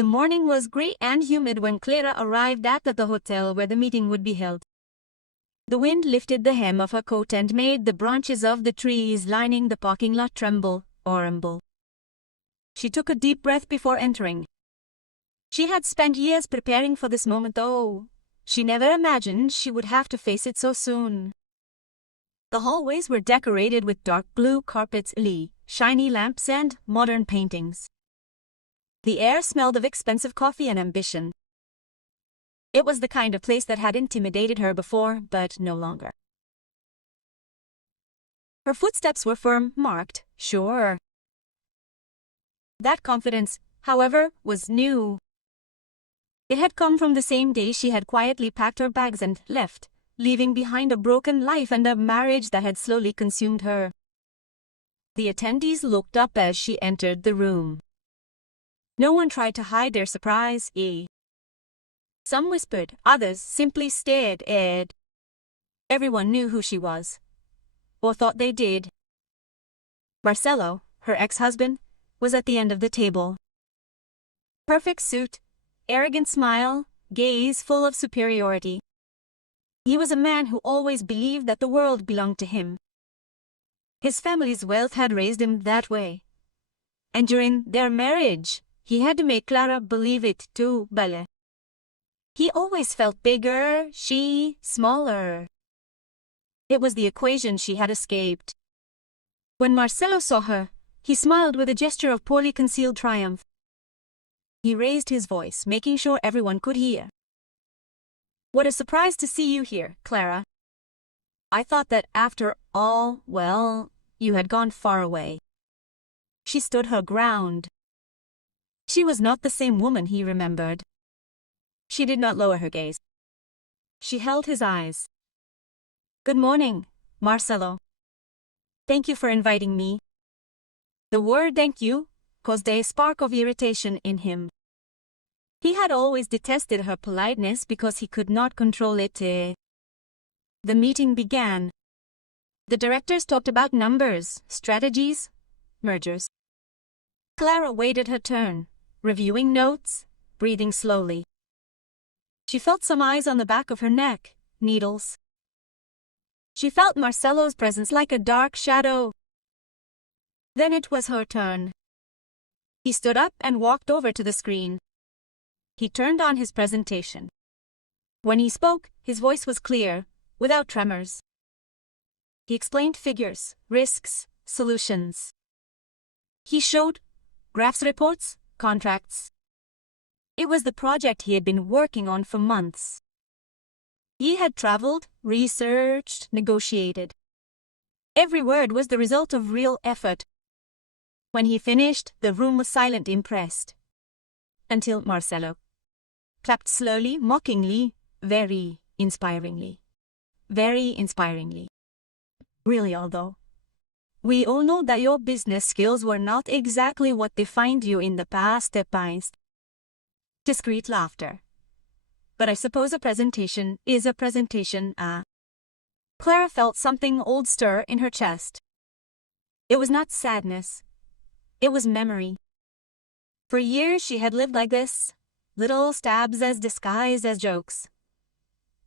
The morning was gray and humid when Clara arrived at the hotel where the meeting would be held. The wind lifted the hem of her coat and made the branches of the trees lining the parking lot tremble or rumble. She took a deep breath before entering. She had spent years preparing for this moment, though she never imagined she would have to face it so soon. The hallways were decorated with dark blue carpets, shiny lamps, and modern paintings. The air smelled of expensive coffee and ambition. It was the kind of place that had intimidated her before, but no longer. Her footsteps were firm, marked, sure. That confidence, however, was new. It had come from the same day she had quietly packed her bags and left, leaving behind a broken life and a marriage that had slowly consumed her. The attendees looked up as she entered the room. No one tried to hide their surprise. Some whispered, others simply stared. Everyone knew who she was, or thought they did. Marcelo, her ex-husband, was at the end of the table. Perfect suit, arrogant smile, gaze full of superiority. He was a man who always believed that the world belonged to him. His family's wealth had raised him that way. And during their marriage, he had to make Clara believe it too, Belle. He always felt bigger, she smaller. It was the equation she had escaped. When Marcelo saw her, he smiled with a gesture of poorly concealed triumph. He raised his voice, making sure everyone could hear. What a surprise to see you here, Clara. I thought that after all, well, you had gone far away. She stood her ground. She was not the same woman he remembered. She did not lower her gaze. She held his eyes. Good morning, Marcelo. Thank you for inviting me. The word thank you caused a spark of irritation in him. He had always detested her politeness because he could not control it. The meeting began. The directors talked about numbers, strategies, mergers. Clara waited her turn, reviewing notes, breathing slowly. She felt some eyes on the back of her neck, needles. She felt Marcelo's presence like a dark shadow. Then it was her turn. He stood up and walked over to the screen. He turned on his presentation. When he spoke, his voice was clear, without tremors. He explained figures, risks, solutions. He showed graphs, reports, contracts. It was the project he had been working on for months. He had traveled, researched, negotiated. Every word was the result of real effort. When he finished, the room was silent, impressed. Until Marcelo clapped slowly, mockingly, very inspiringly. Very inspiringly. Really, although we all know that your business skills were not exactly what defined you in the past. Discreet laughter. But I suppose a presentation is a presentation. Clara felt something old stir in her chest. It was not sadness. It was memory. For years she had lived like this, little stabs as disguised as jokes.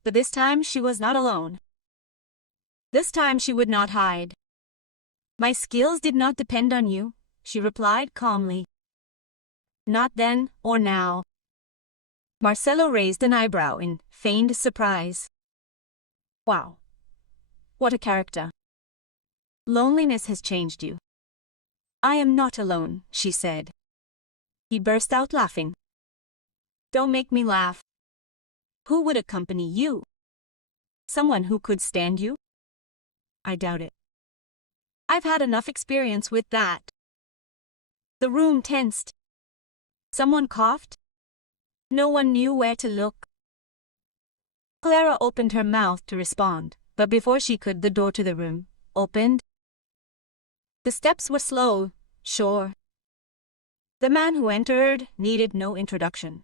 But this time she was not alone. This time she would not hide. My skills did not depend on you, she replied calmly. Not then or now. Marcelo raised an eyebrow in feigned surprise. Wow. What a character. Loneliness has changed you. I am not alone, she said. He burst out laughing. Don't make me laugh. Who would accompany you? Someone who could stand you? I doubt it. I've had enough experience with that. The room tensed. Someone coughed. No one knew where to look. Clara opened her mouth to respond, but before she could, the door to the room opened. The steps were slow, sure. The man who entered needed no introduction.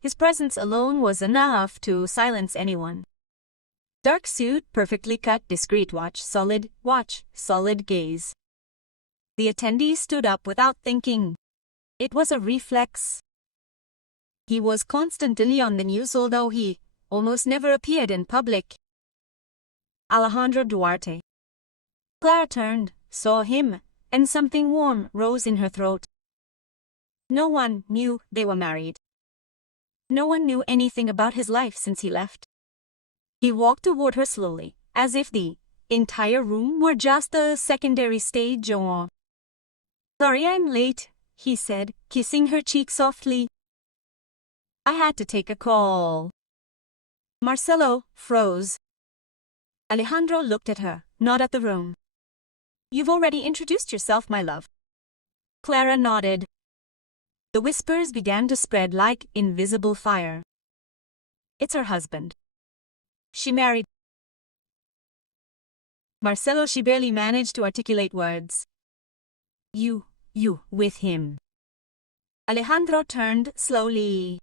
His presence alone was enough to silence anyone. Dark suit, perfectly cut, discreet watch, solid gaze. The attendee stood up without thinking. It was a reflex. He was constantly on the news, although he almost never appeared in public. Alejandro Duarte. Clara turned, saw him, and something warm rose in her throat. No one knew they were married. No one knew anything about his life since he left. He walked toward her slowly, as if the entire room were just a secondary stage or... "Sorry I'm late," he said, kissing her cheek softly. "I had to take a call." Marcelo froze. Alejandro looked at her, not at the room. "You've already introduced yourself, my love." Clara nodded. The whispers began to spread like invisible fire. "It's her husband. She married..." Marcelo, she barely managed to articulate words. You, with him." Alejandro turned slowly.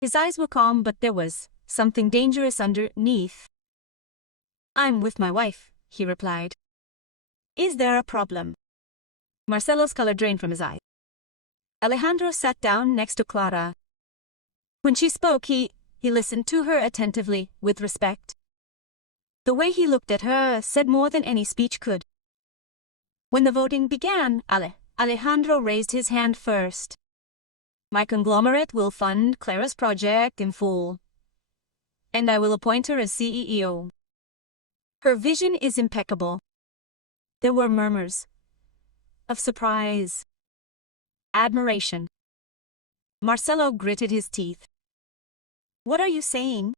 His eyes were calm, but there was something dangerous underneath. "I'm with my wife," he replied. "Is there a problem?" Marcelo's color drained from his eyes. Alejandro sat down next to Clara. When she spoke, he listened to her attentively, with respect. The way he looked at her said more than any speech could. When the voting began, Alejandro raised his hand first. "My conglomerate will fund Clara's project in full, and I will appoint her as CEO. Her vision is impeccable." There were murmurs of surprise, admiration. Marcelo gritted his teeth. "What are you saying?"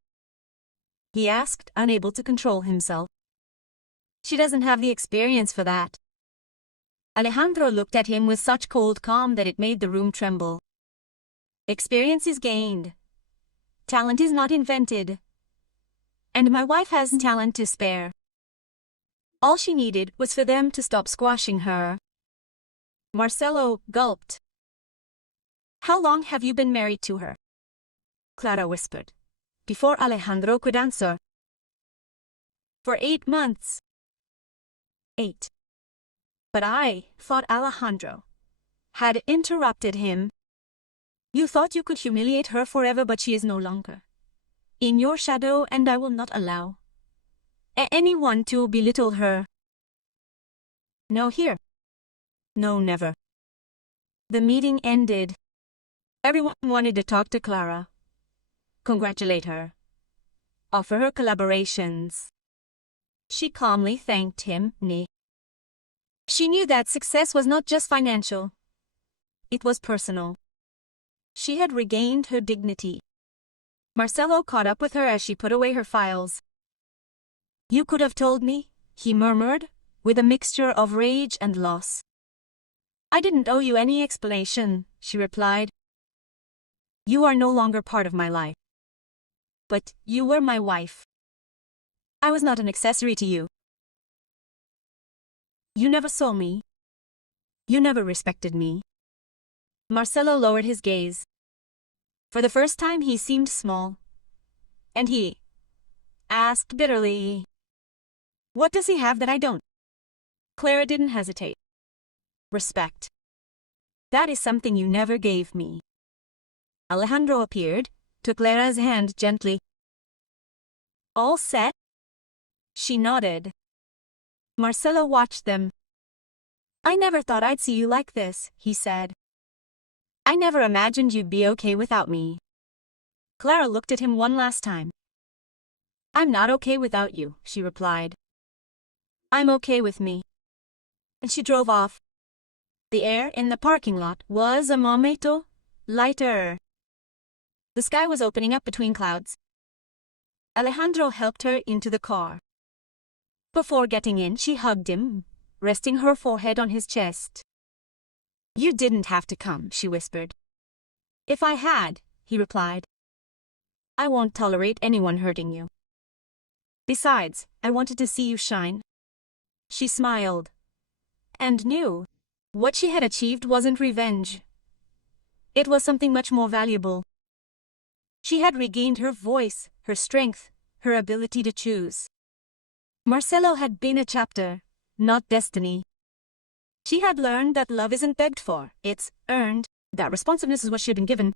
he asked, unable to control himself. "She doesn't have the experience for that." Alejandro looked at him with such cold calm that it made the room tremble. "Experience is gained. Talent is not invented. And my wife has talent to spare. All she needed was for them to stop squashing her." Marcelo gulped. "How long have you been married to her?" Clara whispered, before Alejandro could answer. "For 8 months." 8. But I thought Alejandro had interrupted him. "You thought you could humiliate her forever, but she is no longer in your shadow, and I will not allow anyone to belittle her. No here. No, never." The meeting ended. Everyone wanted to talk to Clara, congratulate her, offer her collaborations. She calmly thanked him. She knew that success was not just financial. It was personal. She had regained her dignity. Marcelo caught up with her as she put away her files. "You could have told me," he murmured, with a mixture of rage and loss. "I didn't owe you any explanation," she replied. "You are no longer part of my life. But you were my wife. I was not an accessory to you. You never saw me. You never respected me." Marcelo lowered his gaze. For the first time he seemed small. And he asked bitterly, "What does he have that I don't?" Clara didn't hesitate. "Respect. That is something you never gave me." Alejandro appeared, took Clara's hand gently. "All set?" She nodded. Marcelo watched them. "I never thought I'd see you like this," he said. "I never imagined you'd be okay without me." Clara looked at him one last time. "I'm not okay without you," she replied. "I'm okay with me." And she drove off. The air in the parking lot was a momento lighter. The sky was opening up between clouds. Alejandro helped her into the car. Before getting in, she hugged him, resting her forehead on his chest. "You didn't have to come," she whispered. "If I had," he replied, "I won't tolerate anyone hurting you. Besides, I wanted to see you shine." She smiled and knew what she had achieved wasn't revenge. It was something much more valuable. She had regained her voice, her strength, her ability to choose. Marcelo had been a chapter, not destiny. She had learned that love isn't begged for, it's earned, that responsiveness is what she had been given.